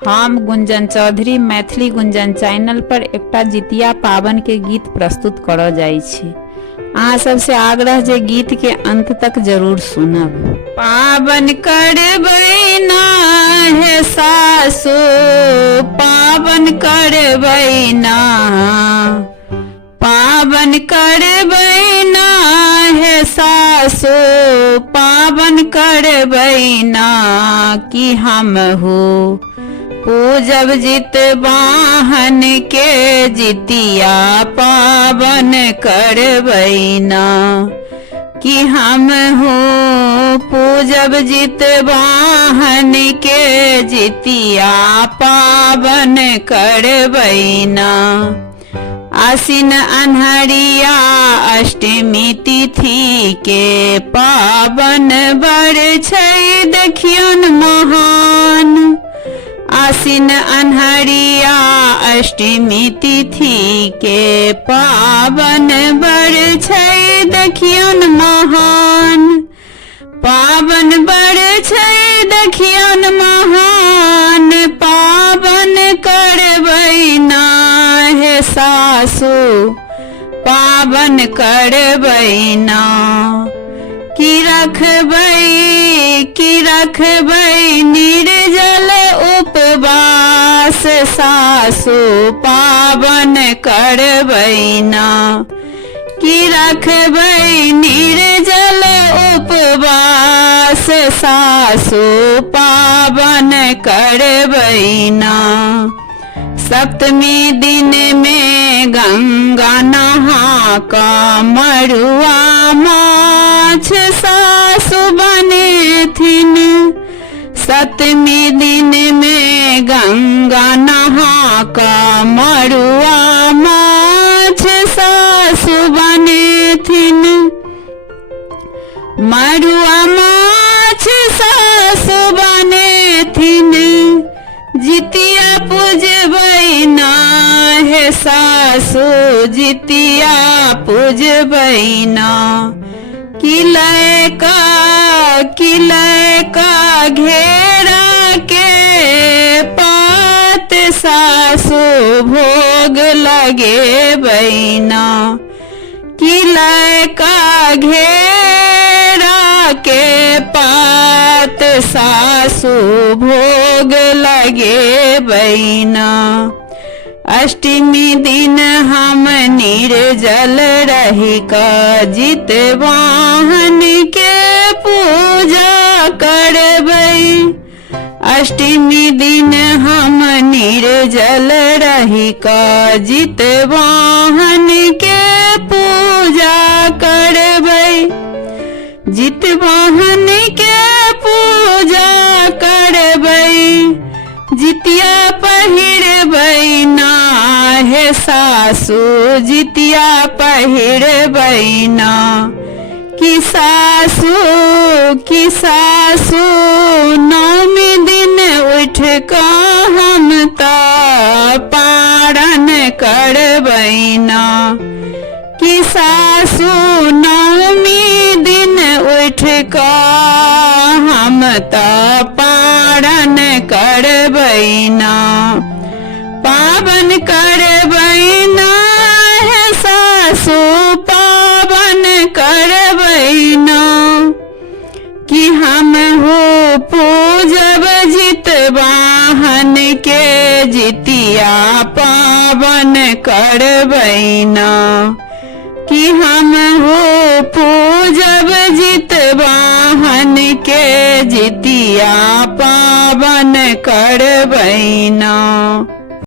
हम गुंजन चौधरी मैथिली गुंजन चैनल पर एकटा जितिया पावन के गीत प्रस्तुत करऽ जाइ छी। अहाँ सबसे आग्रह जे गीत के अंत तक जरूर सुनब। पावन करबै ना हे सासु, पावन करबै ना, पावन करबै ना हे सासु, पावन करबै ना, कि हम हो पूजब जितवाहन के जितिया पावन करबै ना, कि हम हो पूजब जितवाहन के जितिया पावन करबै ना। आसिन अन्हरिया अष्टमी तिथि के पावन बर छै देखियन महान। आसिन अन्हरिया अष्टमी तिथि के पावन बर छै देखियन महान। पावन बर छै देखियन महान, पावन करबै ना हे सासु, पावन करबै ना, कि रखबै निर्जल उपवास सासु, पावन करबै ना, कि रखबै निर्जल उपवास सासु, पावन करबै ना। सप्तमी दिन में गंगा नहा का मड़ुआ माछ सासु बनेथिन। सप्तमी दिन में गंगा नहा का मड़ुआ माछ सासु बनेथिन। मड़ुआ माछ सासु बनेथिन, जितिया पूजबै ना हे सासु, जितिया पूजबै ना, कि लैका घेरा के पात सासु भोग लगेबै ना, कि लैका घेरा के पात सासु भोग लगेबै ना। अष्टमी दिन हम निर्जल रही का जितवाहन के पूजा करबै। अष्टमी दिन हम निर्जल रही का जितवाहन के पूजा करबै। जितवाहन के पूजा करबै, जितिया पहिरबै ना हे सासु, जितिया पहिरबै ना, कि सासु नौमी दिन उठ कऽ हम तऽ पारण करबै ना, कि सासु नौमी दिन उठ कऽ हम तऽ पारण करबै ना। पावन करबै ना हे सासु, पावन करबै ना, कि हम हो पूजब जितवाहन के जितिया पावन करबै ना, कि हम हो पूजब जितवाहन के जितिया पावन करबै ना।